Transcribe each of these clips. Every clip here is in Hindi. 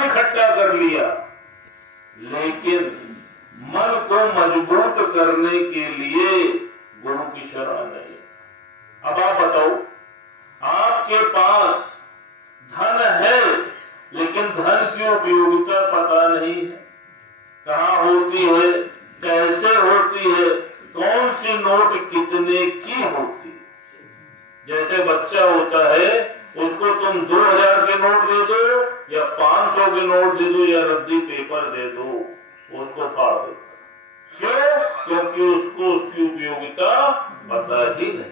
इकट्ठा कर लिया, लेकिन मन को मजबूत करने के लिए गुरु की शरण नहीं। अब आप बताओ, आपके पास धन है लेकिन धन की उपयोगिता पता नहीं है, कहाँ होती है, कैसे होती है, कौन सी नोट कितने की होती है। जैसे बच्चा होता है, उसको तुम 2000 के नोट दे दो या 500 के नोट दे दो या रद्दी पेपर दे दो, उसको फाड़ देता। क्यों? क्योंकि उसको उसकी उपयोगिता पता ही नहीं।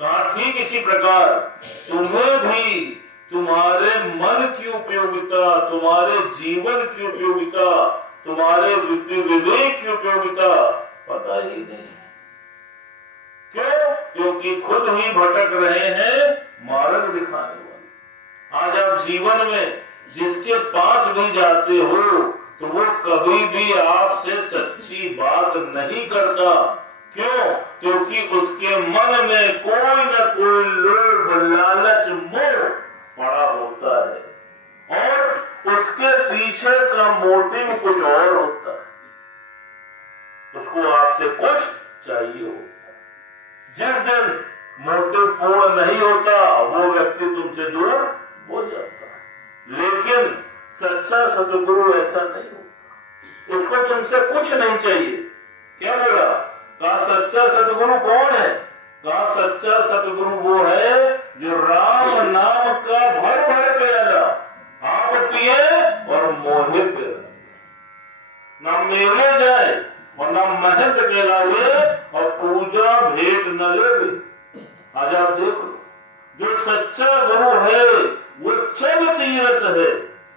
कहा ठीक इसी प्रकार तुम्हें भी तुम्हारे मन की उपयोगिता, तुम्हारे जीवन की उपयोगिता, तुम्हारे विवेक की उपयोगिता पता ही नहीं। क्यों? क्योंकि खुद ही भटक रहे हैं मार्ग दिखाने वाले। आज आप जीवन में जिसके पास भी जाते हो तो वो कभी भी आपसे सच्ची बात नहीं करता। क्यों? क्योंकि उसके मन में कोई न कोई लोभ, लालच, मोह पड़ा होता है और उसके पीछे का मोटिव कुछ और होता है। उसको आपसे कुछ चाहिए होता है। जिस दिन मोटिव पूर्ण नहीं होता वो व्यक्ति तुमसे दूर हो जाता है। लेकिन सच्चा सतगुरु ऐसा नहीं होता, उसको तुमसे कुछ नहीं चाहिए। क्या बोला? कहा सच्चा सतगुरु कौन है? कहा सच्चा सतगुरु वो है जो राम नाम का भर भर प्याला आप पिए और मोहे पे न मेले जाए और न महंत मिलावे और पूजा भेंट न ले। आज आप देखो, जो सच्चा गुरु है वो चल तीरथ है,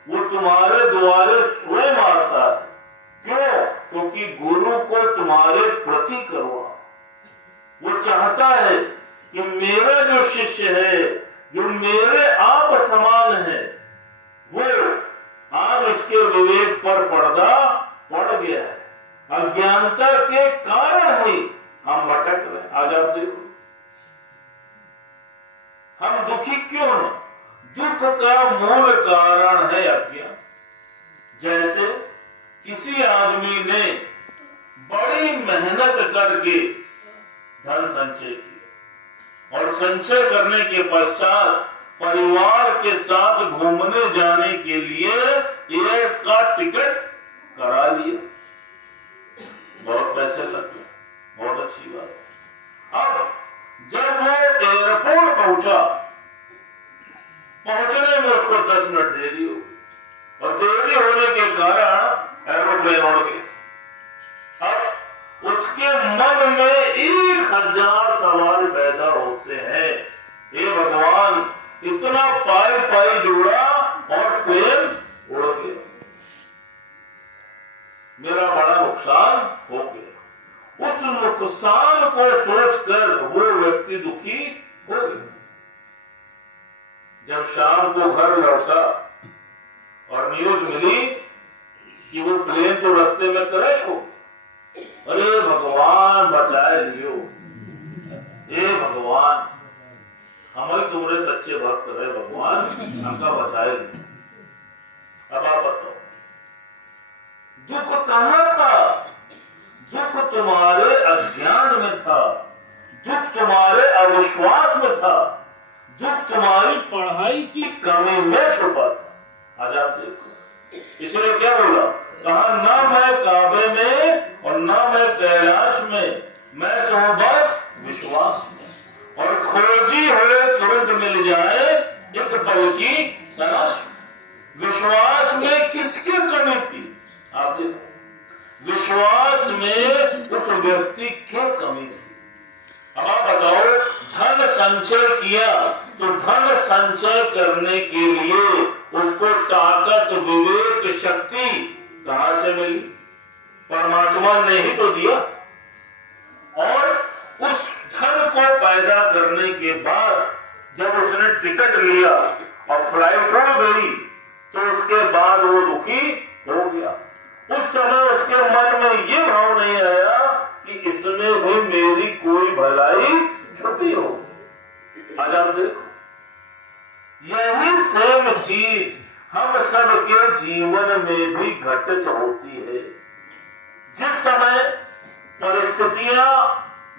वो तुम्हारे द्वारे स्वयं आता है। क्यों? क्योंकि गुरु को तुम्हारे प्रति करवा, वो चाहता है कि मेरा जो शिष्य है, जो मेरे आप समान है, वो आज उसके विवेक पर पर्दा पड़ गया है। अज्ञानता के कारण ही हम भटक रहे। आज आप देखो, हम दुखी क्यों हैं? दुख का मूल कारण है अज्ञान। जैसे किसी आदमी ने बड़ी मेहनत करके धन संचय किया और संचय करने के पश्चात परिवार के साथ घूमने जाने के लिए एयर का टिकट करा लिया। बहुत पैसे लगे, बहुत अच्छी बात। अब जब वो एयरपोर्ट पहुंचा, पहुंचने में उसको 10 मिनट देरी हो और देरी होने के कारण एरोप्लेन उड़ गया। अब उसके मन में 1000 सवाल पैदा होते हैं। हे भगवान, इतना पाई पाई जोड़ा और प्लेन उड़ गया, मेरा बड़ा नुकसान हो गया। उस नुकसान को सोचकर वो व्यक्ति दुखी हो गया। जब शाम को घर लौटा और न्यूज मिली कि वो प्लेन तो रास्ते में क्रैश हो, अरे भगवान बचाए लियो, हे भगवान हमारे तुम्हारे सच्चे भक्त रहे, भगवान हमका बचाए लियो। अब आप बताओ, दुख कहां था? दुख तुम्हारे अज्ञान में था, दुख तुम्हारे अविश्वास में था, दुख तुम्हारी पढ़ाई की कमी में छुपा था। आज आप देखो, इसलिए क्या बोला? कहा ना मैं काबे में और ना मैं कैलाश में, मैं तो हूं बस विश्वास में। और खोजी हुए तुरंत मिल जाए एक पल की तलाश। विश्वास में किसकी कमी थी? आप देखो, विश्वास में उस व्यक्ति की कमी थी। अब आप बताओ, धन संचय किया तो धन संचय करने के लिए उसको ताकत, विवेक, शक्ति कहां से मिली? परमात्मा ने ही तो दिया। और उस धन को पैदा करने के बाद जब उसने टिकट लिया और फ्लाइट उड़ गई तो उसके बाद वो दुखी हो गया। उस समय उसके मन में ये भाव नहीं आया कि इसमें भी मेरी कोई भलाई छुपी हो। आज आप देखो, यही सेम चीज हम सब सबके जीवन में भी घटित होती है। जिस समय परिस्थितियां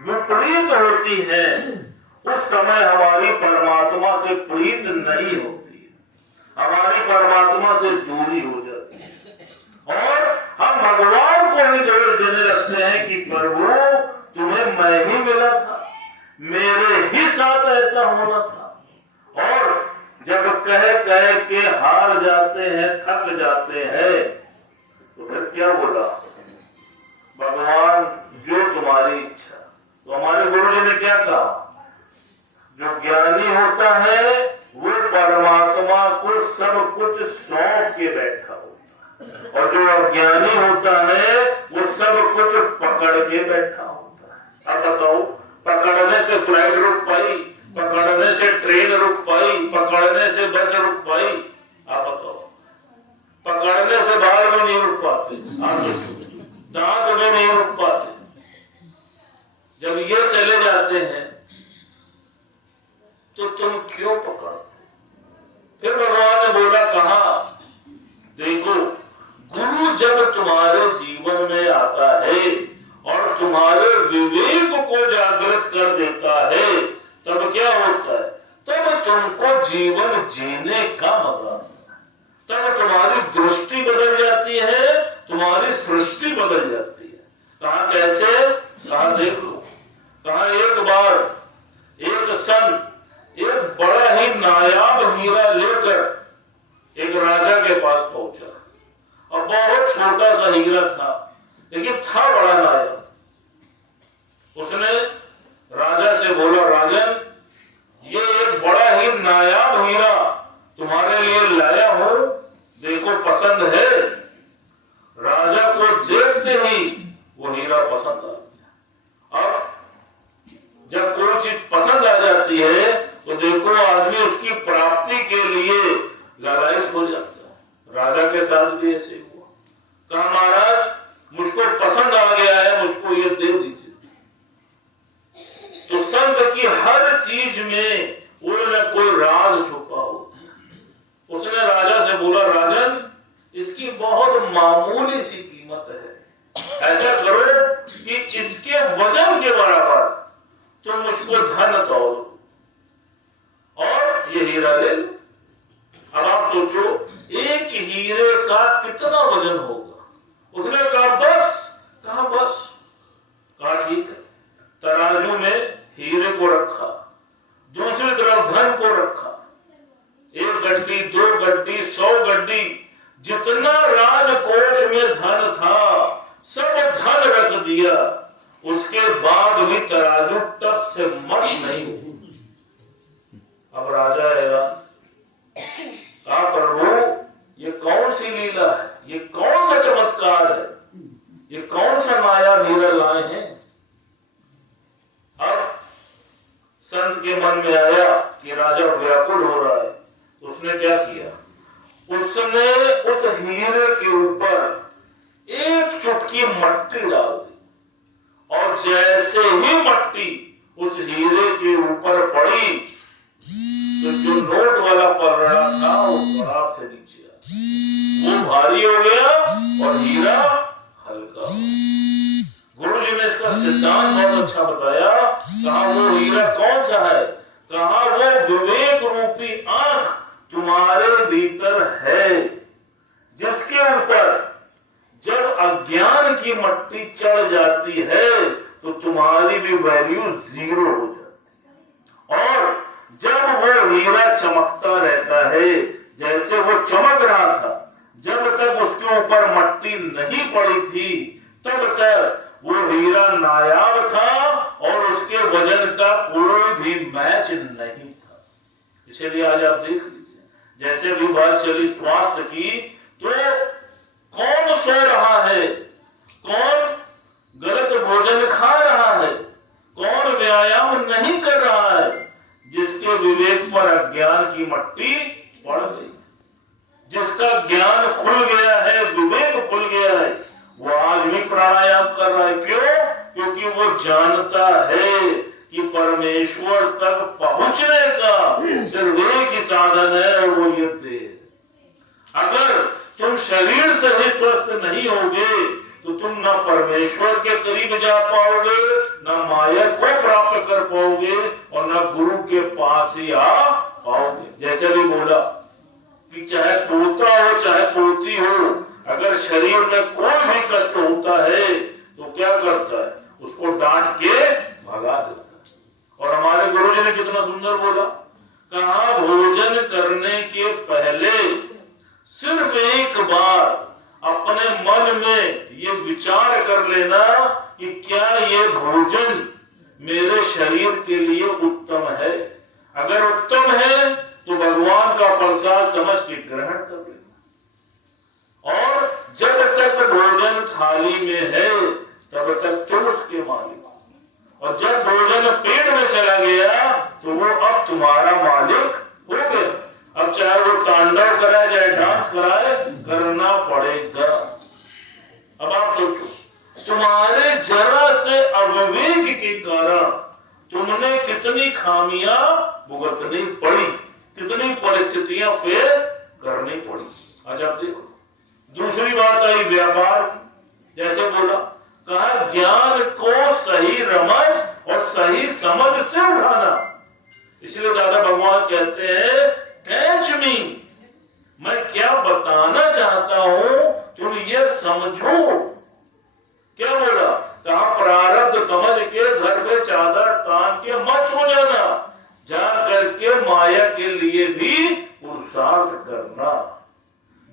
विपरीत होती हैं, उस समय हमारी परमात्मा से प्रीत नहीं होती है, हमारी परमात्मा से दूरी हो जाती है और हम भगवान को ही दोष देने लगते हैं कि प्रभु तुम्हें मैं ही मिला था, मेरे ही साथ ऐसा होना था। और जब कह कह के हार जाते हैं, थक जाते हैं, तो फिर क्या बोला, भगवान जो तुम्हारी इच्छा। तो हमारे गुरु जी ने क्या कहा, जो ज्ञानी होता है वो परमात्मा को सब कुछ सौंप के बैठा होता है, और जो अज्ञानी होता है वो सब कुछ पकड़ के बैठा होता है। अब बताओ, पकड़ने से फ्लाइट रुक पाई, पकड़ने से ट्रेन रुक पाई, पकड़ने से बस रुक पाई? आप बताओ, पकड़ने से बाल में नहीं रुक पाते, दांत में नहीं रुक पाते। जब ये चले जाते हैं तो तुम क्यों पकड़ते? फिर भगवान ने बोला, कहा देखो, गुरु जब तुम्हारे जीवन में आता है और तुम्हारे विवेक को जागृत कर देता है, तब क्या होता है, तब तुमको जीवन जीने का मजा, तब तुम्हारी दृष्टि बदल जाती है, तुम्हारी सृष्टि बदल जाती है। कहा कैसे? कहा देख लो, कहा एक बार एक संत एक बड़ा ही नायाब हीरा लेकर एक राजा के पास पहुंचा, और बहुत छोटा सा हीरा था, लेकिन था बड़ा नायाब। उसने राजा से बोला, राजन, ये एक बड़ा ही नायाब हीरा तुम्हारे लिए लाया हूं, देखो पसंद है। राजा को देखते ही वो हीरा पसंद आ गया। अब जब कोई चीज पसंद आ जाती है तो देखो आदमी उसकी प्राप्ति के लिए लालायित हो जाता है। राजा के साथ भी ऐसे हुआ। कहा, महाराज, मुझको पसंद आ गया है, मुझको ये दे दीजिए। तो संत की हर चीज में कोई न कोई राज छुपा होता है। उसने राजा से बोला, राजन, इसकी बहुत मामूली सी कीमत है, ऐसा करो कि इसके वजन के बराबर तुम मुझको धन दो और ये हीरा ले लो। अब आप सोचो, एक हीरे का कितना वजन होगा? उसने कहा बस। कहा बस? कहा ठीक है। तराजू में हीरे को रखा, दूसरी तरफ धन को रखा, 1 गड्डी, 2 गड्डी, 100 गड्डी, जितना राजकोष में धन था सब धन रख दिया। उसके बाद भी तराजू टस से मस नहीं हुई। अब राजा हैरान, कहा, प्रभु, ये कौन सी लीला है, ये कौन सा चमत्कार है, ये कौन सा माया हीरा लाए हैं? अब संत के मन में आया कि राजा व्याकुल हो रहा है, तो उसने क्या किया, उसने उस हीरे के ऊपर एक चुटकी मट्टी डाल दी, और जैसे ही मट्टी उस हीरे के ऊपर पड़ी तो जो नोट वाला पलड़ा था वो बराबर से नीचे आ, वो भारी हो गया और हीरा हल्का। गुरु जी ने इसका सिद्धांत बहुत अच्छा बताया। कहा वो हीरा कौन सा है? कहा वो विवेक रूपी आंख तुम्हारे भीतर है, जिसके ऊपर जब अज्ञान की मट्टी चढ़ जाती है तो तुम्हारी भी वैल्यू 0 हो जाती है। और जब वो हीरा चमकता रहता है, जैसे वो चमक रहा था, जब तक उसके ऊपर मट्टी नहीं पड़ी थी तब तक वो हीरा नायाब था और उसके वजन का कोई भी मैच नहीं था। इसलिए आज आप देख लीजिए, जैसे भी बात चली स्वास्थ्य की, तो कौन सो रहा है, कौन गलत भोजन खा रहा है, कौन व्यायाम नहीं कर रहा है, जिसके विवेक पर अज्ञान की मट्टी पड़ गई, जिसका ज्ञान खुल गया है, विवेक खुल गया है, वो आज भी प्राणायाम कर रहा है। क्यों? क्योंकि वो जानता है कि परमेश्वर तक पहुंचने का सिर्फ एक ही साधन है, और वो ये देह। अगर शरीर से ही स्वस्थ नहीं होगे तो तुम न परमेश्वर के करीब जा पाओगे, न माया को प्राप्त कर पाओगे और न गुरु के पास ही आ पाओगे। जैसे भी बोला कि चाहे पोता हो चाहे पोती हो, अगर शरीर में कोई भी कष्ट होता है तो क्या करता है, उसको डांट के भगा देता है। और हमारे गुरु जी ने कितना सुंदर बोला, कहा भोजन करने के पहले सिर्फ एक बार अपने मन में ये विचार कर लेना कि क्या ये भोजन मेरे शरीर के लिए उत्तम है। अगर उत्तम है तो भगवान का प्रसाद समझ के ग्रहण कर लेना। और जब तक भोजन थाली में है तब तक तुम उसके मालिक, और जब भोजन पेट में चला गया तो वो अब तुम्हारा मालिक हो गया। अब चाहे वो तांडव कराए चाहे डांस कराए, करना पड़ेगा। अब आप सोचो, तुम्हारे जरा से अविवेक के कारण तुमने कितनी खामियां भुगतनी पड़ी, कितनी परिस्थितियां फेस करनी पड़ी। अच्छा आप देखो, दूसरी बात आई व्यापार की। जैसे बोला, कहा ज्ञान को सही रमज और सही समझ से उठाना। इसलिए दादा भगवान कहते हैं, कैच मी, मैं क्या बताना चाहता हूं तुम ये समझो। क्या बोला, कहा प्रारब्ध समझ के घर पे चादर तान के मत सो जाना, जा करके माया के लिए भी पुरुषार्थ करना।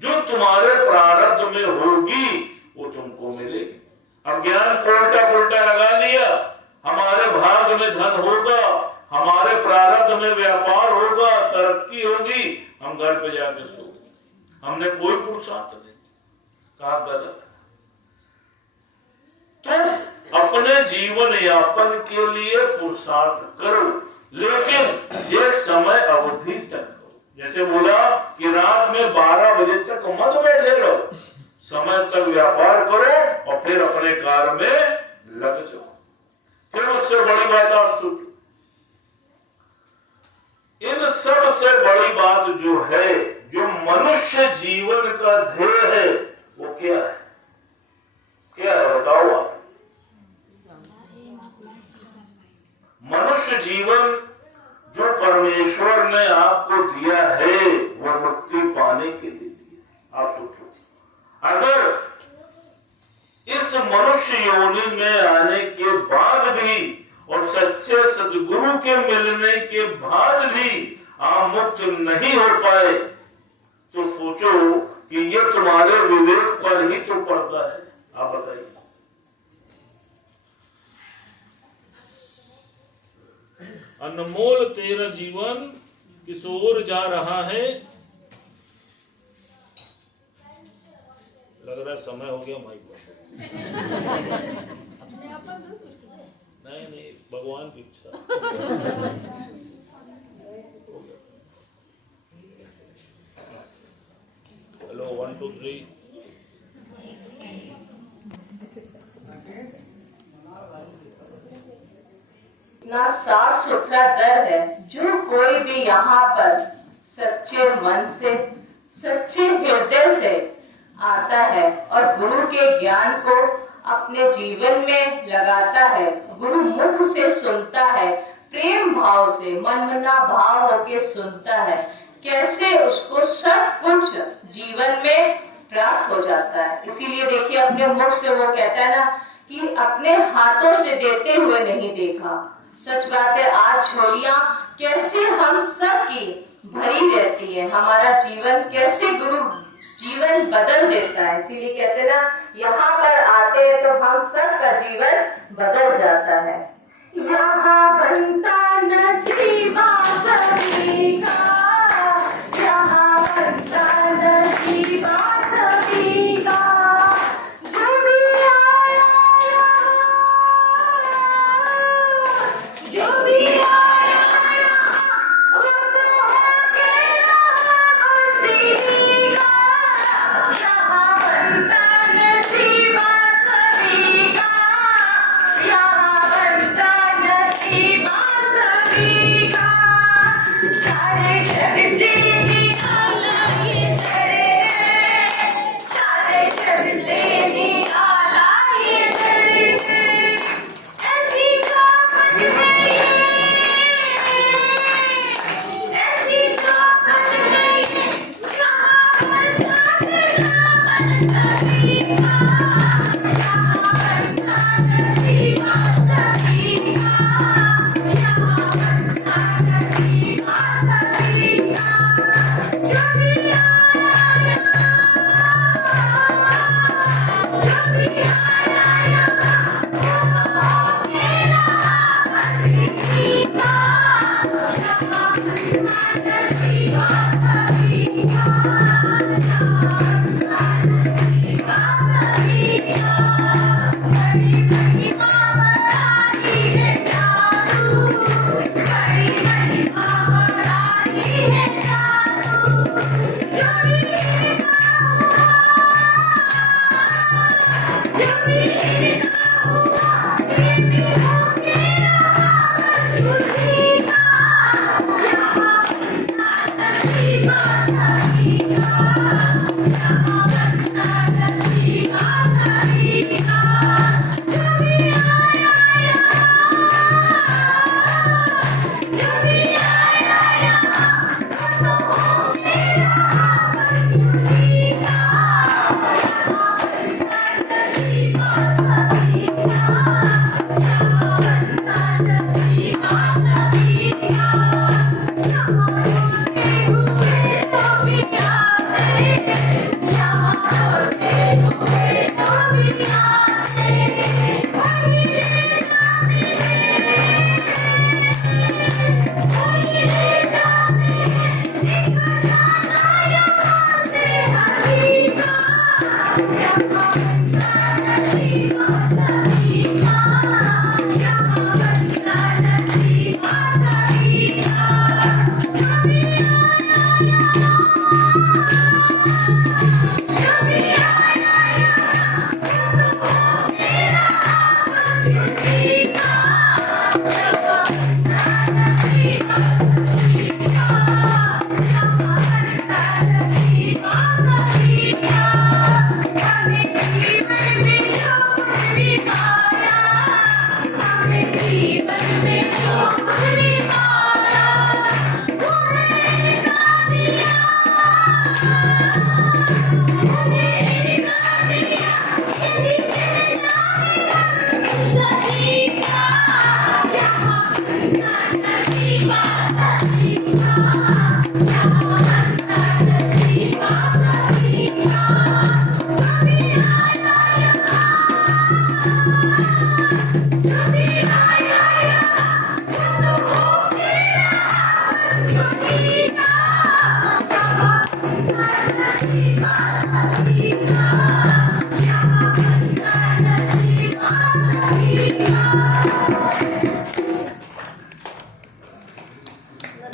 जो तुम्हारे प्रारब्ध में होगी वो तुमको मिलेगी। अब ज्ञान को उल्टा पुल्टा लगा लिया, हमारे भाग में धन होगा, हमारे प्रारब्ध में व्यापार होगा, तरक्की होगी, हम घर पे जाके सो, हमने कोई पुरुषार्थ नहीं कहा, गलत। तो अपने जीवन यापन के लिए पुरुषार्थ करो, लेकिन एक समय अवधि तक करो। जैसे बोला कि रात में 12 बजे तक मत बैठे रहो, समय तक व्यापार करो और फिर अपने कार्य में लग जाओ। फिर उससे बड़ी बात आप सोचो, इन सब से बड़ी बात जो है, जो मनुष्य जीवन का ध्येय है, वो क्या है? क्या है बताओ आप? मनुष्य जीवन जो परमेश्वर ने आपको दिया है वह मुक्ति पाने के लिए दिया। आप सोचो, अगर इस मनुष्य योनि में आने के बाद भी और सच्चे सद्गुरु के मिलने के बाद भी आप मुक्त नहीं हो पाए तो सोचो कि ये तुम्हारे विवेक पर ही तो पड़ता है। आप बताइए, अनमोल तेरा जीवन किस ओर जा रहा है। लग रहा है समय हो गया माइक पर। नहीं, भगवान की इच्छा। हेलो 1 2 3। इतना साफ सुथरा दर है, जो कोई भी यहाँ पर सच्चे मन से, सच्चे हृदय से आता है और गुरु के ज्ञान को अपने जीवन में लगाता है, गुरु मुख से सुनता है, प्रेम भाव से मनमना भाव होके सुनता है, कैसे उसको सब कुछ जीवन में प्राप्त हो जाता है। इसीलिए देखिए, अपने मुख से वो कहता है ना कि अपने हाथों से देते हुए नहीं देखा। सच बात है, आज झोलियां कैसे हम सब की भरी रहती है, हमारा जीवन कैसे गुरु जीवन बदल देता है। इसीलिए कहते ना, यहाँ पर आते हैं तो हम सब का जीवन बदल जाता है। यहाँ बनता नसीबा सभी का, यहाँ बनता नसीबा सभी का, जो भी आया जो भी आया वो तो होके नसीबी का। यहाँ बनता नसीबा सभी का, यहाँ बनता नसीबा सभी का। सारे जग से निकाला ये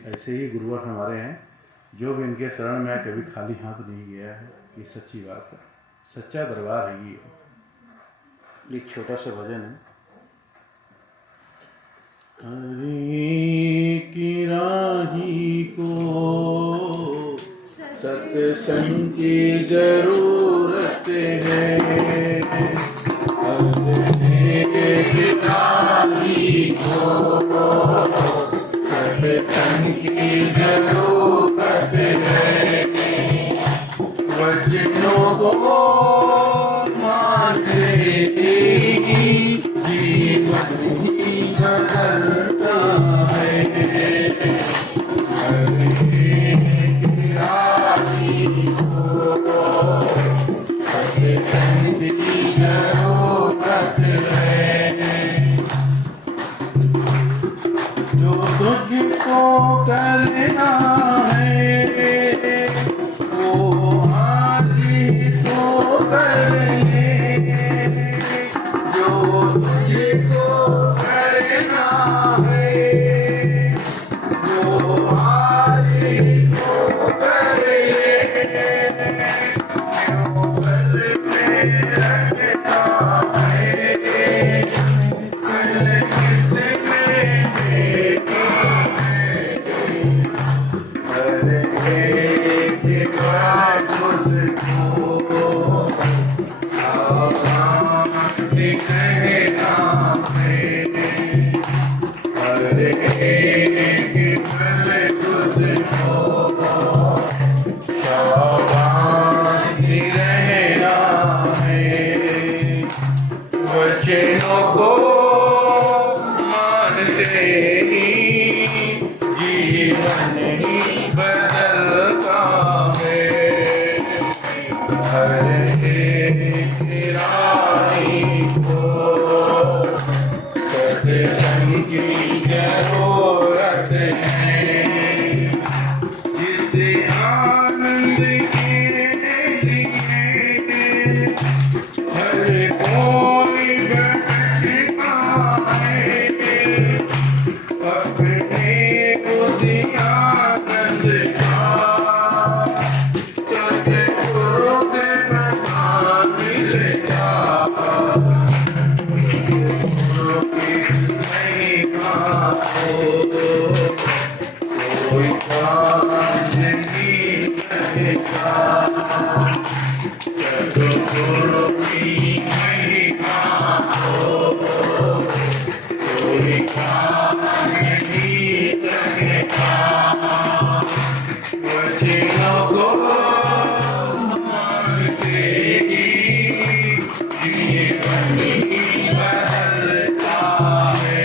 ऐसे ही गुरुवर हमारे हैं, जो भी इनके शरण में कभी खाली हाथ नहीं गया है। ये सच्ची बात है, सच्चा दरबार है ये। एक छोटा सा भजन है। हरि की राही को सत्संग की जरूरत है। हरि की राही को सत्संग की जरूरत है। वचनों को माने जीवन ही बदलता है। हरि की राही को सत्संग की जरूरत है। जो तुझको करना है वो आज ही तो कर ले। जो तुझको करना है वो आज ही तो कर ले। जो पल में रखता है कल किसने देखा है। हर एक बात मुझको आवाज़ कहना है। हर एक पल तुझको शाबाश रहना है। वचनों को मानते ही जीवन ही बदलता है। हर एक राही को सत्संग की जरूरत है। जिसे आनंद के लिए हर कोई भटकता है। अपने उसी आनंद का सतगुरु से पता मिलेगा। गुरु की महिमा को कोई काम नहीं करेगा। सतगुरु की महिमा को कोई काम नहीं करेगा। वचनों को मानते ही जीवन ही बदलता है।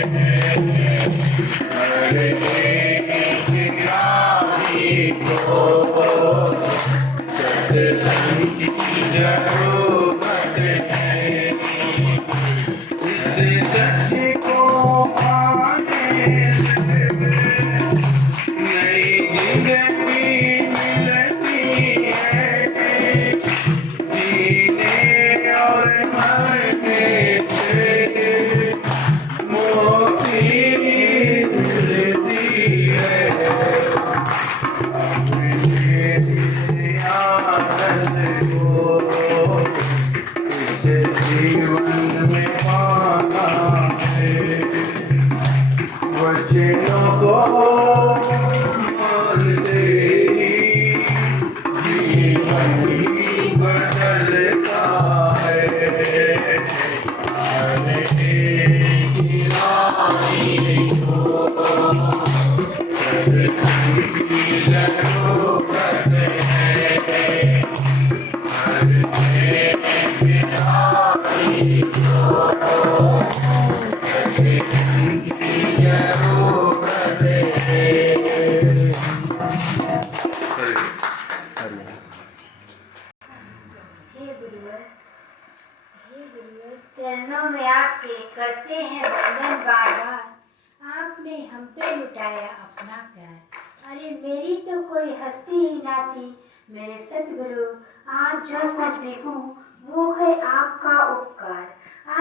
हर एक राही को सत्संग की जरूरत है। इस सत्य को पाने से नई जिंदगी मिलती है। जीने और मरने से मुक्ति मिलती है। अपने इस आनंद को इस जीवन में पाना है। वचनों को मानते ही जीवन ही बदलता है। हर एक राही को सत्संग की जरूरत है। हर एक राही को सत्संग की जरूरत है। हे गुरुवर, चरणों में आपके करते हैं वंदन बार बार। आपने हम पे लुटाया अपना प्यार। अरे मेरी तो कोई हस्ती ही ना थी मेरे सतगुरु, जो कुछ भी हूँ वो है आपका उपकार।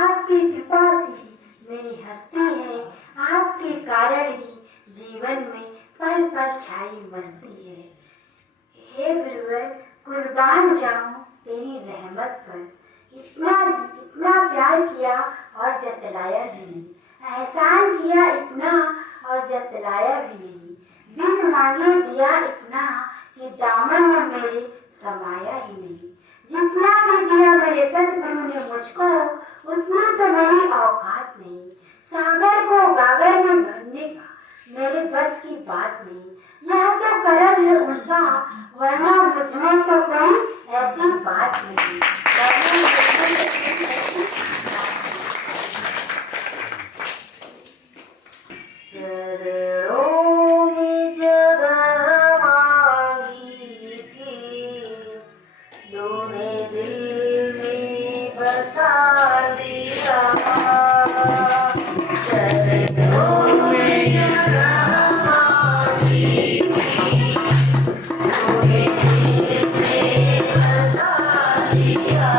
आपकी कृपा से मेरी हस्ती है, आपके कारण ही जीवन में पल पल छाई मस्ती है। हे गुरुवर, कुर्बान जाऊं तेरी रहमत पर। इतना प्यार किया और जतलाया भी नहीं, एहसान किया इतना और जतलाया भी नहीं। बिन मांगे दिया इतना कि दामन में मेरे समाया ही नहीं। जितना भी दिया मेरे सतगुरु ने मुझको, उतना तो मेरी औकात नहीं। सागर को गागर में भरने का मेरे बस की बात नहीं। यह तो करम है उनका, वरना मुझमें तो कोई ऐसी बात नहीं। चरणों में जगह मांगी थी, तूने दिल में बसा दिया। चरणों में जगह मांगी थी, तूने दिल में बसा दिया।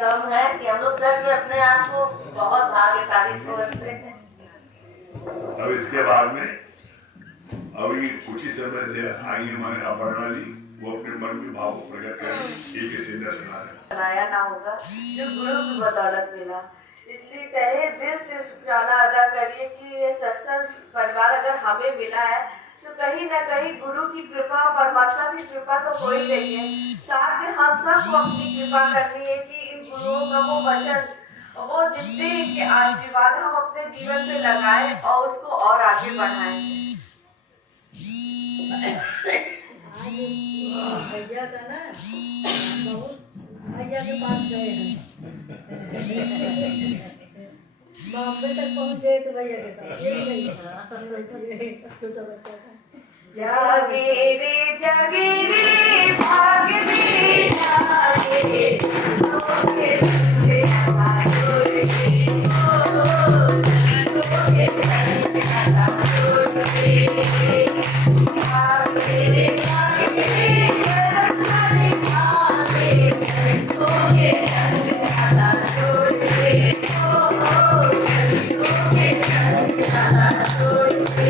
कम है कि हम लोग सच में अपने आप को बहुत भाग्यशाली समझते हैं। अब इसके बाद में अभी कुछ ही समय से आई हमारे अपर्णा जी, वो अपने मन में भाव को प्रकट करें। एक सिंगर बनाया ना होगा जो गुरु की बदौलत मिला, इसलिए तहे दिल से शुक्राना अदा करिए कि ये सत्संग परिवार अगर हमें मिला है तो कहीं ना कहीं गुरु की कृपा, परमात्मा की कृपा तो हो ही रही है। साथ में हम सबको अपनी कृपा करनी है कि इन गुरुओं का वो वचन, वो जितने के आशीर्वाद हम अपने जीवन में लगाएं और उसको और आगे बढ़ाएं। भैया का ना बहुत भैया के पास गए हैं, बॉम्बे तक पहुंच गए तो भैया के साथ छोटा बच्चा था। जागे रे जागे रे भाग्य मेरे जागे, तोके तुझे छोड़ के तोके छोड़ के जागे रे जागे रे जागे भागे, तोके छोड़ के तोके छोड़ के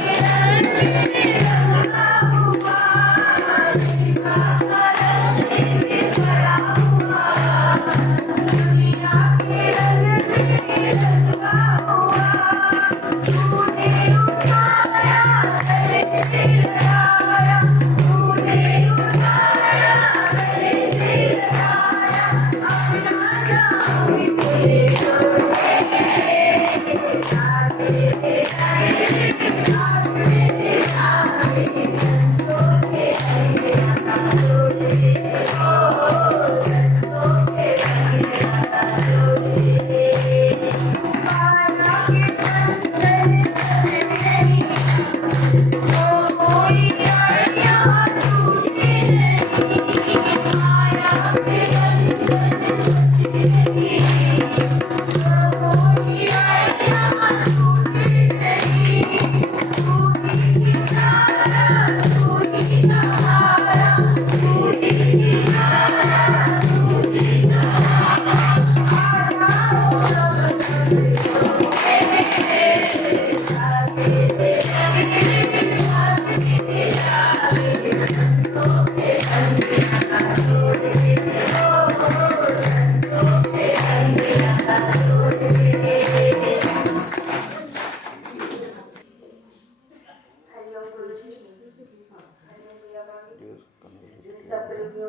मेरा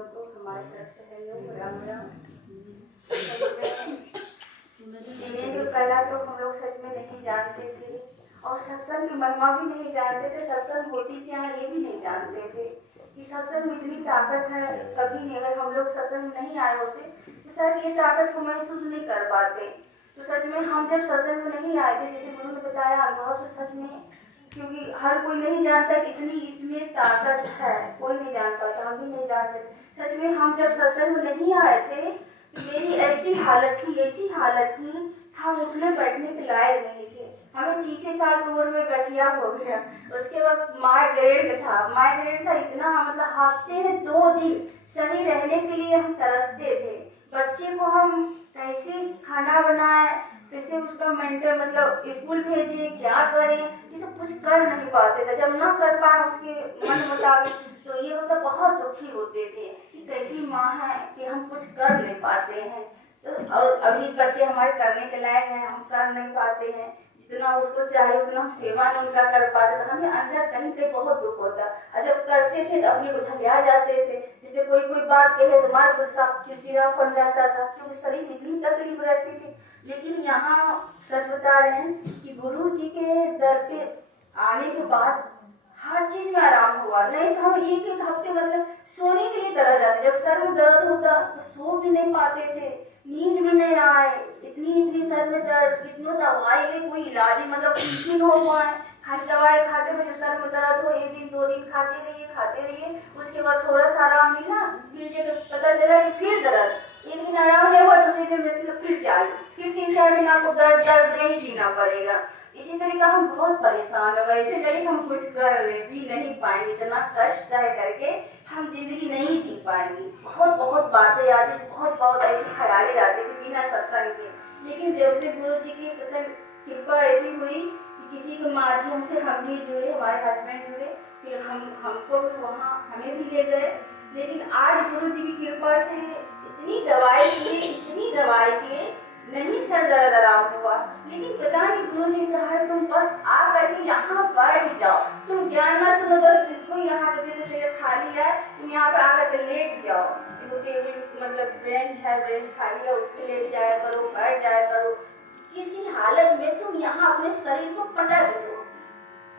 लोग को, हमारे तरफ से सहयोग। राम राम। जीने की कला तो हम लोग सच में नहीं जानते थे, और सत्संग की महिमा भी नहीं जानते थे। सत्संग होती क्या है ये भी नहीं जानते थे कि सत्संग में इतनी ताकत है। कभी नहीं, अगर हम लोग सत्संग नहीं आए होते तो शायद ये ताकत को महसूस नहीं कर पाते। तो सच में हम जब सत्संग में नहीं आए थे, जैसे गुरु ने बताया अनुभव, तो सच में क्योंकि हर कोई नहीं जानता कि इतनी इसमें ताकत है, कोई नहीं जान पाता, हम भी नहीं जानते। सच में हम जब सत्संग में नहीं आए थे तो मेरी ऐसी हालत थी, हम उठने बैठने के लायक नहीं थे। हमें 30 साल की उम्र में गठिया हो गया। उसके बाद माइग्रेन था इतना, मतलब हफ्ते में 2 दिन सही रहने के लिए हम तरसते थे। बच्चे को हम कैसे खाना बनाए, कैसे उसका मेंटल मतलब स्कूल भेजे, क्या करें, ये सब कुछ कर नहीं पाते थे। जब ना कर पाए उसके मन मुताबिक तो ये मतलब बहुत दुखी होते थे कि कैसी माँ है कि हम कुछ कर नहीं पाते हैं। तो और अभी बच्चे हमारे करने के लायक हैं, हम कर नहीं पाते हैं। जितना उसको चाहिए उतना हम सेवा नहीं उनका कर पाते, तो हमें अंदर कहीं कहीं बहुत दुख होता। और जब करते थे तो अपने को झलिया जाते थे, जैसे कोई बात कहे तो हमारा गुस्सा चिड़चिड़ापन रहता था, क्योंकि शरीर में इतनी तकलीफ रहती थी। लेकिन यहाँ सच बता रहे हैं कि गुरु जी के दर पे आने के बाद हर चीज में आराम हुआ। नहीं तो हम एक हफ्ते मतलब सोने के लिए तरह जाते। जब सर में दर्द होता तो सो भी नहीं पाते थे, नींद भी नहीं आए, इतनी सर में दर्द, इतनी दवाई ले, कोई इलाज ही मतलब कुछ भी हो पाए। खाली दवाई खाते रहे, सर में दर्द हो 1 दिन 2 दिन खाते रहिए। उसके बाद थोड़ा सा आराम मिला, फिर जब पता चला कि फिर दर्द, 1 दिन आराम नहीं हुआ, दूसरे दिन फिर चालू, फिर 3-4 दिन आपको दर्द नहीं जीना पड़ेगा। इसी तरीका हम बहुत परेशान हो गए। इसी तरीके हम कुछ कर ले, जी नहीं पाएंगे, इतना कष्ट सह करके हम जिंदगी नहीं जी पाएंगे। बहुत बातें आती थी, बहुत ऐसी ख्यालें आती थी बिना सत्संग के। लेकिन जब से गुरु जी की कृपा ऐसी हुई कि किसी के माध्यम से हम भी जुड़े, हमारे हस्बैंड जुड़े, फिर हमको भी वहाँ हमें भी ले गए। लेकिन आज गुरु जी की कृपा से इतनी दवाई किए नहीं सर दर्द आराम हुआ। लेकिन पता नहीं गुरु जी ने कहा तुम बस आ करके यहाँ बैठ जाओ, तुम ज्ञान ना सुनो, बस कोई यहाँ पे जैसे खाली है, तुम यहाँ पे आकर के लेट जाओ। मतलब बेंच खाली है, उस पे लेट जाया करो, बैठ जाया करो। किसी हालत में तुम यहाँ अपने शरीर को पटक दो।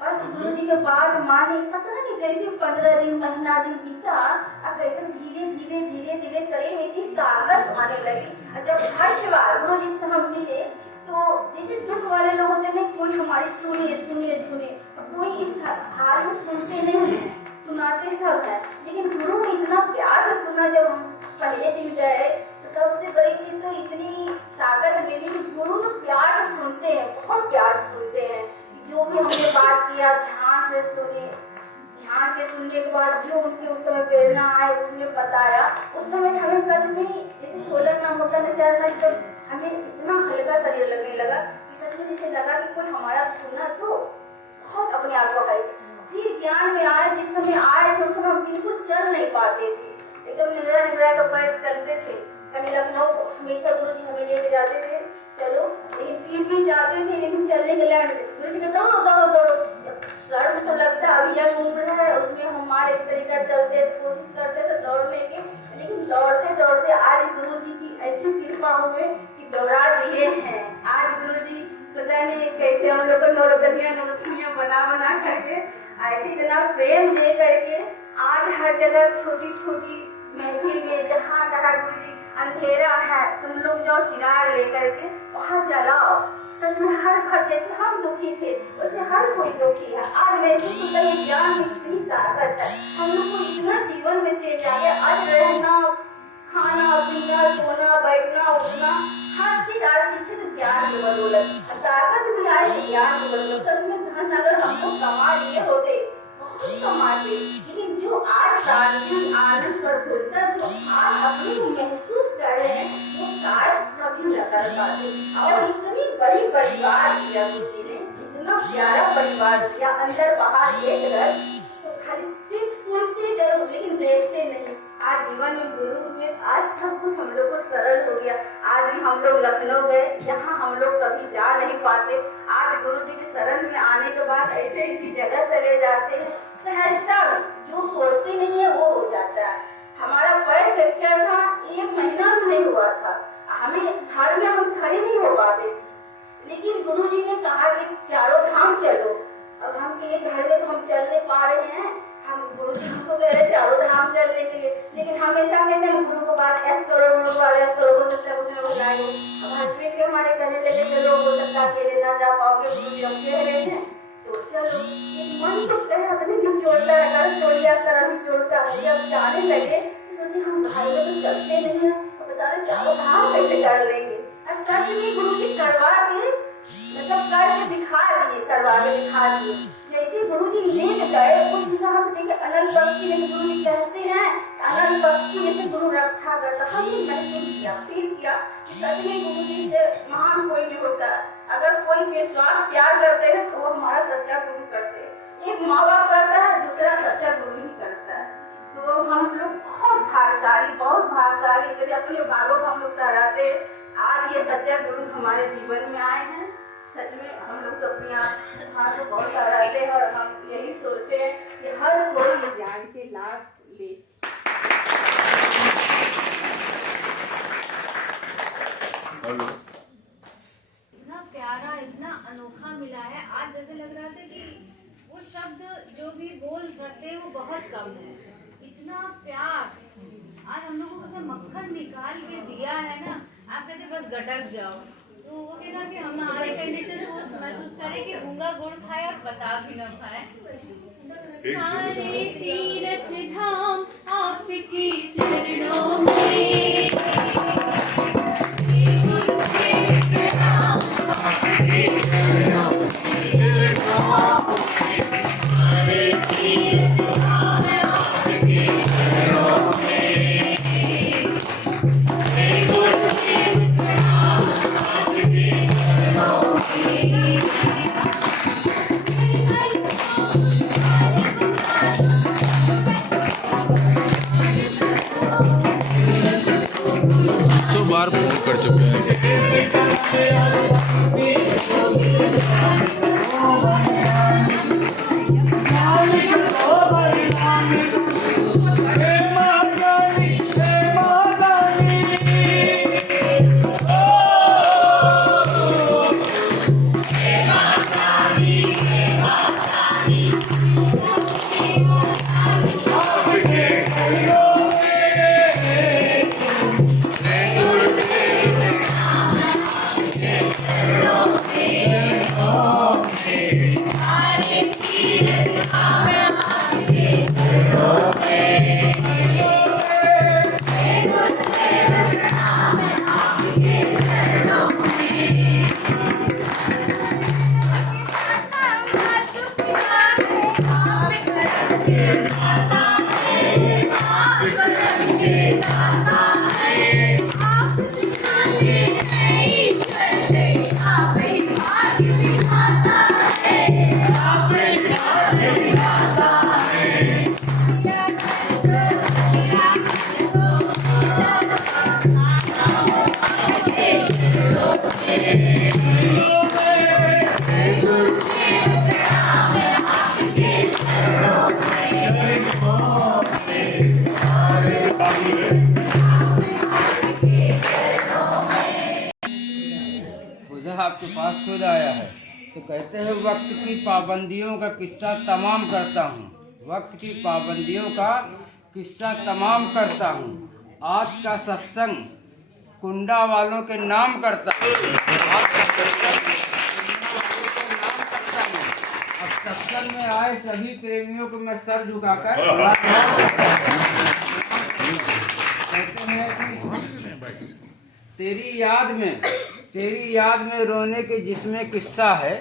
बस गुरु जी के बाद माने पता नहीं कैसे 15 दिन महीना दिन बीता, और कैसे धीरे शरीर में इतनी ताकत आने लगी। जब फर्स्ट बार गुरु जी से हम मिले तो जैसे दुख वाले लोग होते हैं, कोई हमारी सुनिए, कोई इस हाल में सुनते नहीं, सुनाते सब है, लेकिन गुरु ने इतना प्यार से सुना। जब हम पहले दिन गए तो सबसे बड़ी चीज तो इतनी ताकत मिली कि गुरु ने प्यार से सुनते हैं, बहुत प्यार से सुनते हैं। जो भी हमने बात किया ध्यान से सुने, ध्यान के सुनने के बाद जो उनके उस समय प्रेरणा आए उसने बताया। उस समय हमें सच में जैसे 16 नाम होता न चलना, तो हमें इतना हल्का शरीर लगने लगा कि सच में जैसे लगा कि कोई हमारा सुना तो बहुत अपने आप को है। फिर ज्ञान में आए, जिस समय आए थे उस समय हम बिल्कुल चल नहीं पाते थे, एकदम निगरा तो पैर चलते थे। कहीं लखनऊ हमेशा गुरु जी हमें लेके जाते थे, चलो, लेकिन फिर भी जाते थे, लेकिन चलने के लिए गुरु जी कहते दौड़ो। सर में तो लगता अभी यंग उम्र है, उसमें हमारे इस तरीका चलते कोशिश करते थे दौड़ने की। लेकिन दौड़ते आज गुरु जी की ऐसी कृपा हुई कि दौड़ा दिए हैं। आज गुरु जी पता नहीं कैसे हम लोग को नौलखियां बना करके ऐसी इतना प्रेम दे करके आज हर जगह छोटी महफिल में जहाँ गुरु जी अंधेरा है तुम लोग जाओ चिराग लेकर के वहाँ जलाओ। सच में हर घर जैसे हम दुखी थे वैसे हर कोई दुखी है। आज महसूस होता है ज्ञान में कितनी ताकत है। हम लोग को इतना जीवन में चेंज आ गया। आज रहना, खाना, पीना, सोना, बैठना, उठना हर चीज आज सीखे तो ज्ञान की बदौलत। ताकत भी आई है ज्ञान की बदौलत। सच में धन अगर हमको कमा लिए होते बहुत कमाते, लेकिन जो आज शांति आनंद प्रफुल्लता जो आज अपने को महसूस कर रहे हैं वो शायद कभी न कर पाते। और इतनी बड़ी परिवार दिया गुरु जी ने, इतना प्यारा परिवार दिया, अंदर बाहर एक रस, तो खाली सिर्फ सुनते जरूर लेकिन देखते नहीं। आज जीवन में गुरु हुए, आज सब कुछ हम लोग को सरल हो गया। आज भी हम लोग लखनऊ गए जहाँ हम लोग कभी जा नहीं पाते, आज गुरु जी की शरण में आने के बाद ऐसी जगह चले जाते हैं। सहजता जो सोचते नहीं है वो हो जाता है। हमारा पैर नहीं हुआ था। हमें घर में हम खड़े नहीं हो पाते थे, लेकिन गुरुजी ने कहा कि चारों धाम चलो। अब हम के घर में तो हम चल नहीं पा रहे हैं, हम गुरुजी हमको कह रहे चारों धाम चलने के लिए, लेकिन हमेशा कहते हैं गुरु को बात ऐसे करो, गुरु को बात ऐसे करो, हो सकता है कुछ ना कुछ आएगा। अब हस्बैंड के हमारे कहने लगे चलो, हो सकता है अकेले ना जा पाओगे, गुरुजी हम कह रहे हैं तो चलो। एक मन तो कह रहा था कि चोरता है, अगर चोरिया तरह भी चोरता है। जब जाने लगे तो सोचे हम घर में तो चलते नहीं हैं, बता रहे चारों धाम कैसे कर लेंगे। और सच में गुरुजी करवा के मतलब करके दिखा दिए, करवा के दिखा दिए। जैसे गुरुजी लेके गए उस हिसाब से देखिए अनल पक्षी जैसे गुरुजी कहते हैं, अनल पक्षी जैसे गुरु रक्षा करता। हमने महसूस किया, फील किया कि सच में गुरुजी से महान कोई नहीं होता। अगर कोई बेस्वार्थ प्यार करते हैं तो वो हमारा सच्चा गुरु करते हैं। एक माँ बाप करता है, दूसरा सच्चा गुरु ही करता है। तो हम लोग बहुत भाग्यशाली यदि अपने बाबा को हम लोग सराहते। आज ये सच्चा गुरु हमारे जीवन में आए हैं। सच में हम लोग तो अपने आप को बहुत सराहते हैं और हम यही सोचते हैं कि हर कोई ये ज्ञान के लाभ ले। इतना प्यारा, इतना अनोखा मिला है। आज जैसे लग रहा था कि वो शब्द जो भी बोल सकते वो बहुत कम है। इतना प्यार आज हम लोगों को सब मक्खन निकाल के दिया है ना। आप कहते बस गटक जाओ, तो वो कहना कि हमारी कंडीशन वो महसूस करे कि गूंगा गुड़ खाए और बता भी न पाए। सारे तीर्थ धाम आपके चरणों में, गुरु के प्रणाम आपके चरणों में, सारे तीर्थ धाम आपके चरणों में, गुरु के प्रणाम आपके चरणों में। बार फोन कर चुके हैं। आपके पास खुद आया है तो कहते हैं वक्त की पाबंदियों का किस्सा तमाम करता हूँ, वक्त की पाबंदियों का किस्सा तमाम करता हूँ। आज का सत्संग कुंडा वालों के नाम करता हूँ, आज का सत्संग कुंडा वालों के नाम करता हूँ। अब सत्संग में आए सभी प्रेमियों को मैं सर झुकाकर कहते हैं कि तेरी याद में रोने के जिसमें किस्सा है,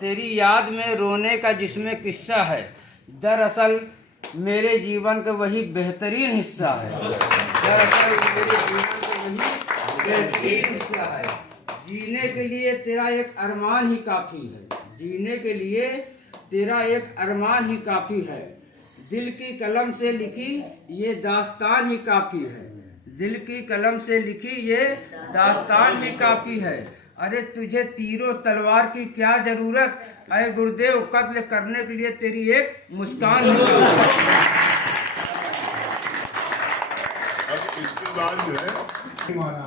तेरी याद में रोने का जिसमें किस्सा है, दरअसल मेरे जीवन का वही बेहतरीन हिस्सा है, दरअसल मेरे जीवन का वही बेहतरीन हिस्सा है। जीने के लिए तेरा एक अरमान ही काफ़ी है, जीने के लिए तेरा एक अरमान ही काफ़ी है। दिल की कलम से लिखी ये दास्तान ही काफ़ी है, दिल की कलम से लिखी ये दास्तान ही काफ़ी है। अरे तुझे तीरों तलवार की क्या ज़रूरत, अरे गुरुदेव कत्ल करने के लिए तेरी एक मुस्कान ही। अब इसके बाद जो है माना।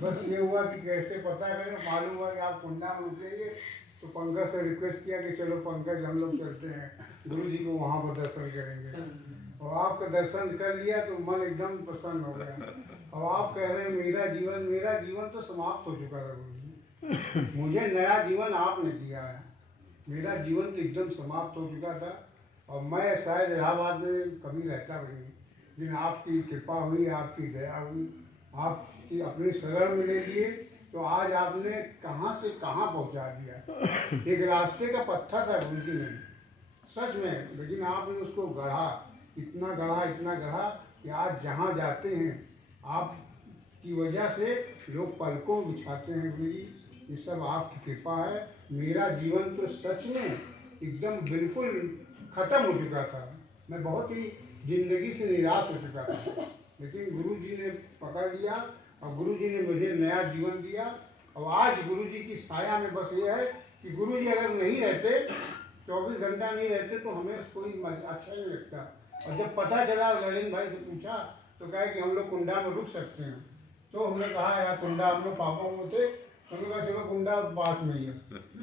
बस ये हुआ कि कैसे पता करें, मालूम हुआ कि आप कुंडा में उतरेंगे तो पंकज से रिक्वेस्ट किया कि चलो पंकज हम लोग चलते हैं गुरु जी को वहाँ पर दर्शन करेंगे। और आपका दर्शन कर लिया तो मन एकदम प्रसन्न हो गया। और आप कह रहे हैं मेरा जीवन तो समाप्त हो चुका था गुरु जी, मुझे नया जीवन आपने दिया है। मेरा जीवन तो एकदम समाप्त हो चुका था और मैं शायद इलाहाबाद में कभी रहता भी नहीं, लेकिन आपकी कृपा हुई, आपकी दया हुई, आपकी अपनी शरण में ले लिए तो आज आपने कहाँ से कहाँ पहुँचा दिया। एक रास्ते का पत्थर था गुरु जी में सच में, लेकिन आपने उसको गढ़ा, इतना गढ़ा कि आज जहाँ जाते हैं आपकी वजह से लोग पलकों बिछाते हैं। गुरु जी ये सब आपकी कृपा है। मेरा जीवन तो सच में एकदम बिल्कुल ख़त्म हो चुका था, मैं बहुत ही ज़िंदगी से निराश हो चुका था, लेकिन गुरु जी ने पकड़ लिया और गुरु जी ने मुझे नया जीवन दिया। और आज गुरु जी की छाया में बस ये है कि गुरु जी अगर नहीं रहते, 24 घंटा नहीं रहते तो हमें कोई अच्छा नहीं लगता। और जब पता चला, ललिन भाई से पूछा तो कहा कि हम लोग कुंडा में रुक सकते हैं, तो हमने कहा यार कुंडा हम लोग पापा वो थे, हमने कहा चलो कुंडा पास में ही है,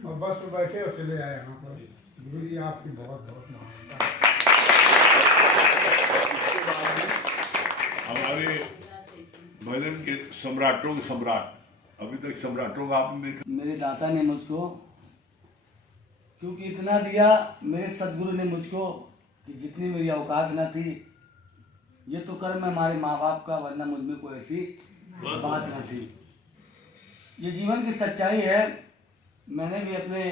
और बस में बैठे और चले आए यहाँ पर। गुरु जी आपकी बहुत बहुत महानता। हमारे भजन के सम्राटों के सम्राट, अभी तक सम्राटों का आपने देखा। मेरे दाता ने मुझको क्योंकि इतना दिया, मेरे सदगुरु ने मुझको कि जितनी मेरी औकात न थी, ये तो कर्म है हमारे माँ बाप का, वरना मुझ में कोई ऐसी बात न थी। ये जीवन की सच्चाई है। मैंने भी अपने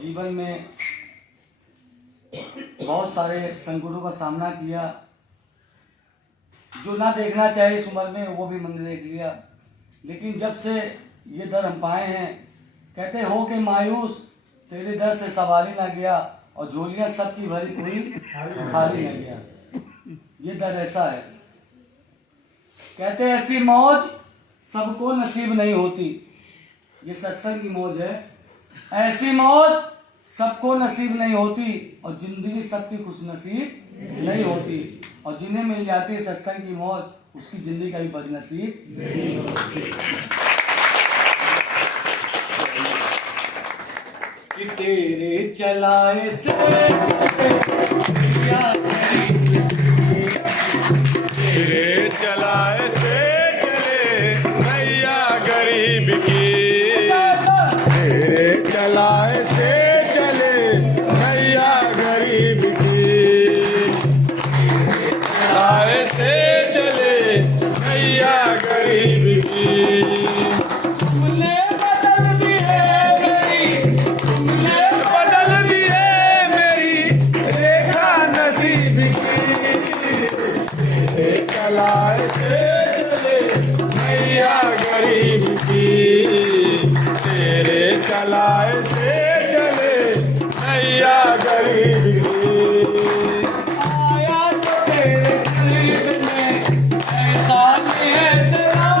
जीवन में बहुत सारे संकटों का सामना किया, जो ना देखना चाहिए इस उम्र में वो भी मैंने देख लिया। लेकिन जब से ये दर हम पाए हैं, कहते हो कि मायूस तेरे दर से सवारी ना गया, और झोलियां सबकी भरी कोई खाली ना गया। ये दर ऐसा है। कहते ऐसी मौज सबको नसीब नहीं होती, ये सत्संग की मौज है। ऐसी मौज सबको नसीब नहीं होती, और जिंदगी सबकी खुश नसीब नहीं होती। और जिन्हें मिल जाती है सत्संग की मौज, उसकी जिंदगी कभी बदनसीब नहीं होती। कि तेरे चलाए से तेरे चलाए से चले नैया गरीब की, तेरे चलाए से चले नैया गरीब की, चलाए से चले नैया गरीब की। तुमने बदल दिए मेरी, तुमने बदल दिए मेरी रेखा नसीब की, तेरे चलाए से चले नैया गरीब की, तेरे चलाए से चले नैया गरीब की। आया तो तेरे करीब में ऐसा नहीं है तेरा,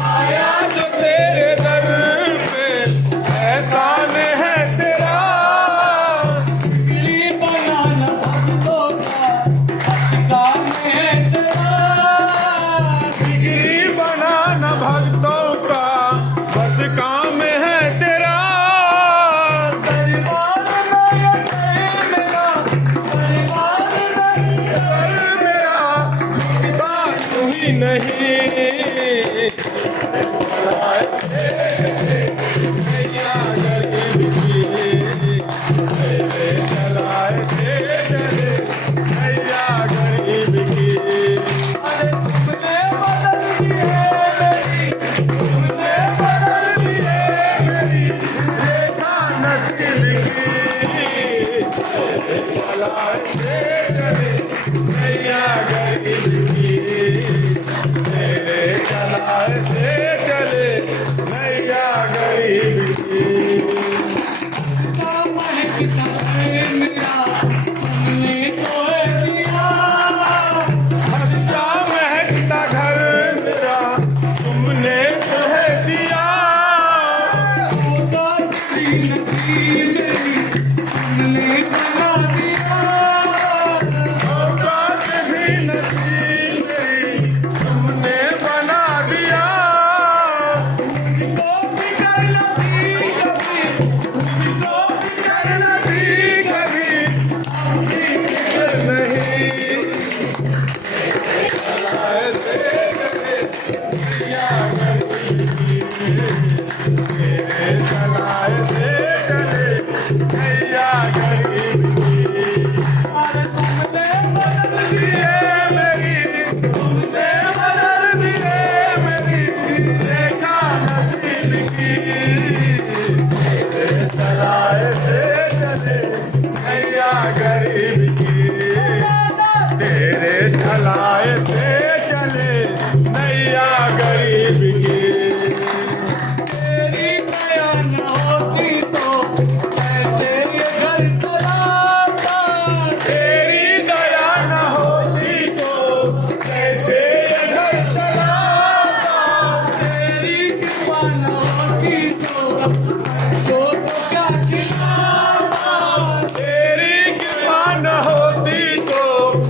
आया जो तेरे दर पे एहसान है तेरा, बिगड़ी बनाना भक्तों का काम है तेरा। बिगड़ी बनाना भक्तों का बस काम है तेरा। परिवार में ये सही मेरा, परिवार में सर मेरा झुकता यूं ही नहीं, चलाए से नैया गरीब की, तेरे चलाए से चले नैया गरीब की। अरे तुमने बदल दिए मेरी, तुमने बदल दिए मेरी रेखा नसीब की, तेरे चलाए से चले नैया गरीब की, तेरे चलाए से चले नैया गरीब की। हंसता महकता घर मेरा तुमने तो है दिया, गरीब की, तेरे झलाए से चले नैया गरीब की। तेरी दया न होती तो कैसे ये घर चलाता, तेरी दया न होती तो कैसे ये घर चलाता, तेरी कृपा न होती तो बच्चों को क्या खिलाता, तेरी कृपा न होती तो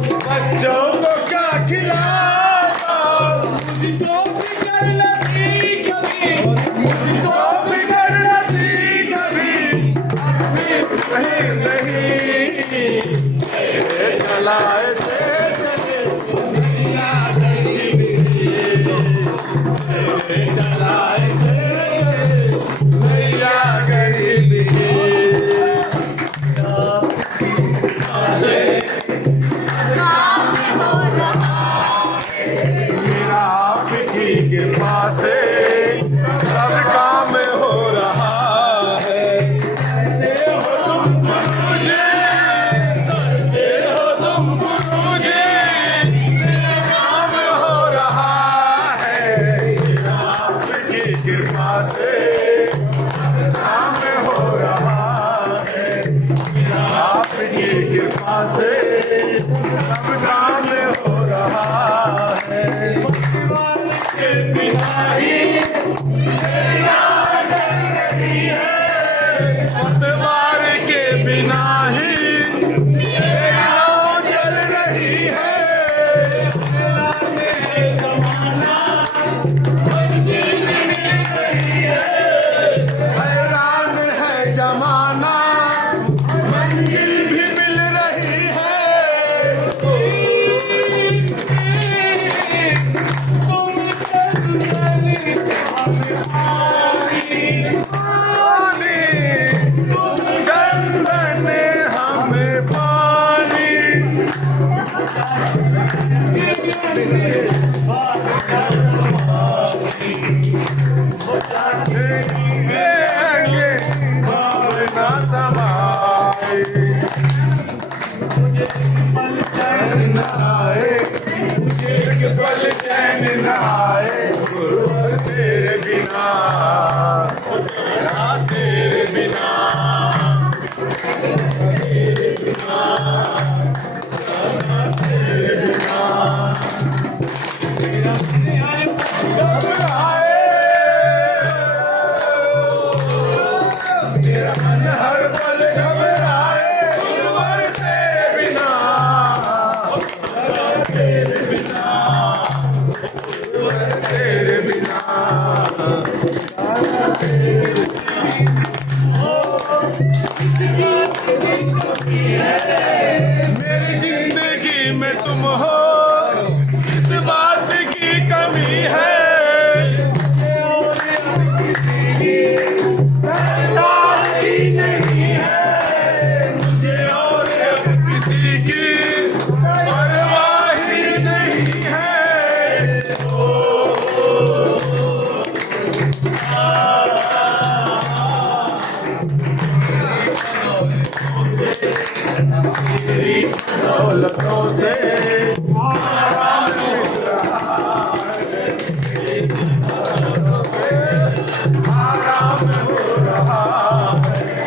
बच्चों को क्या खिलाता। मुझको फिक्र न थी कभी, मुझको फिक्र न थी कभी, नहीं नहीं, तेरे झलाए से चले नैया गरीब की, तेरे झलाए से चले नैया गरीब की। मेरा आपकी कृपा से सब काम हो रहा है। करते हो तुम मुझे, करते हो तुम मुझे, काम हो रहा है। मेरा आपकी कृपा से सब काम हो रहा है। मेरा आपकी कृपा से सब काम हो रहा है। भगवान के बिना ही पतवार के बिना ही मेरी नाव चल रही है। हैरान है जमाना, मंजिल भी मिल रही है। चंदन हमें पानी, देंगे भावना समाए। मुझे पल चैन न आए, मुझे पल चैन न आए, गुरुवर तेरे बिना, तेरे बिना, तेरे बिना, तेरे बिना। घबराए, मेरा मन हर पल घबराए, गुरुवर तेरे बिना, तेरे बिना, गुरुवर तेरे बिना। मेरी जिंदगी में तुम हो, इस बात की कमी है। परवाह ही नहीं है मुझे और अब किसी की, परवाह ही नहीं है। तेरी दौलतों से आराम मिल रहा है, आराम हो रहा है। आराम हो रहा है।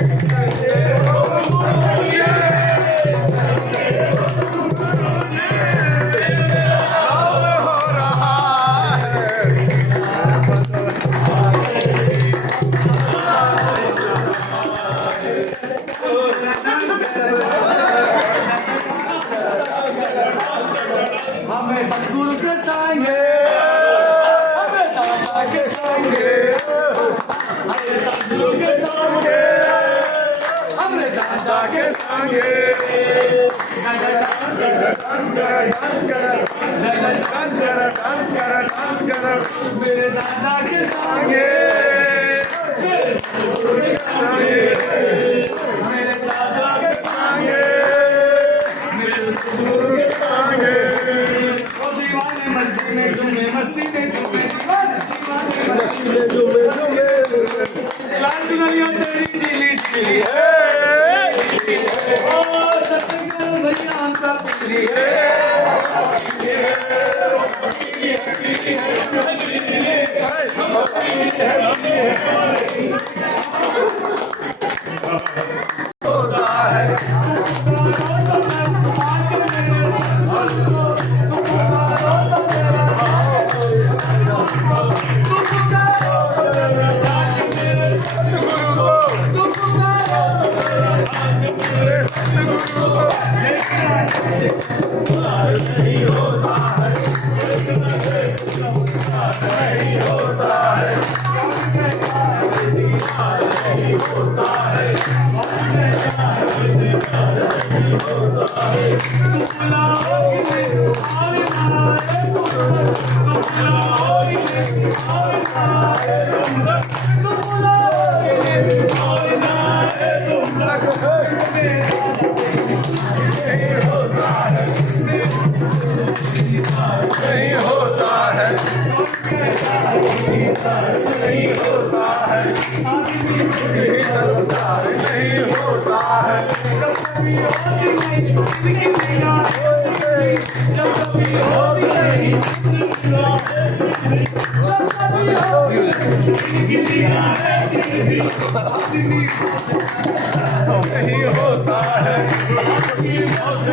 नहीं होता है,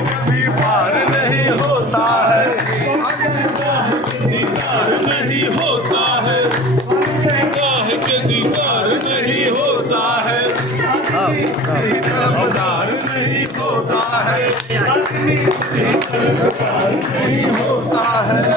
कभी पार नहीं होता है, दीदार नहीं होता है, गाह के दीदार नहीं होता है, तरफदार नहीं होता है, नहीं होता है।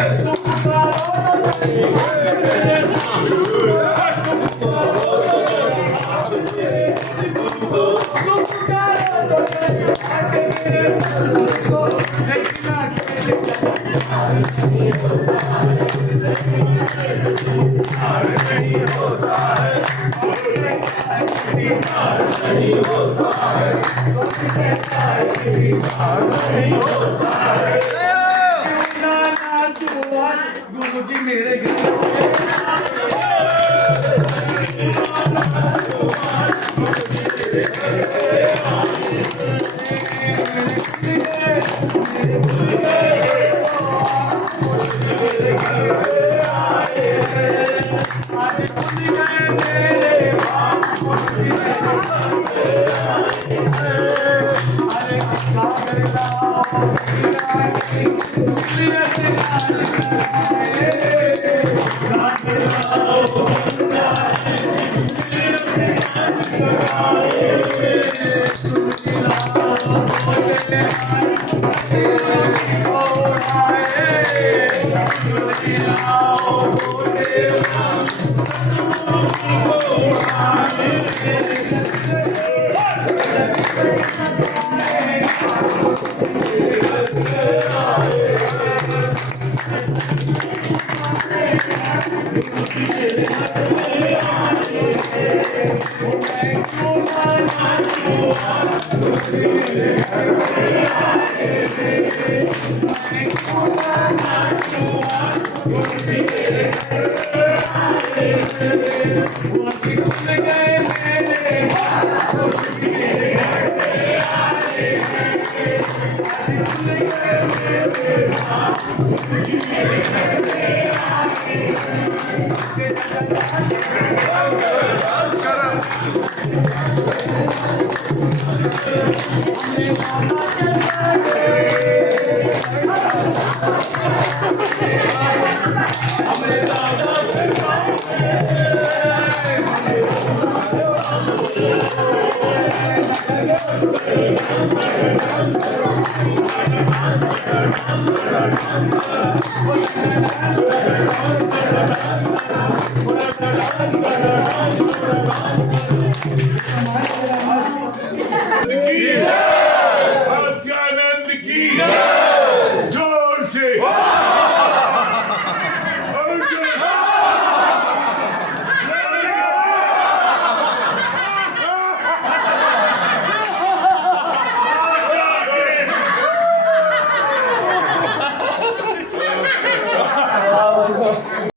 गुरुजी मेरे की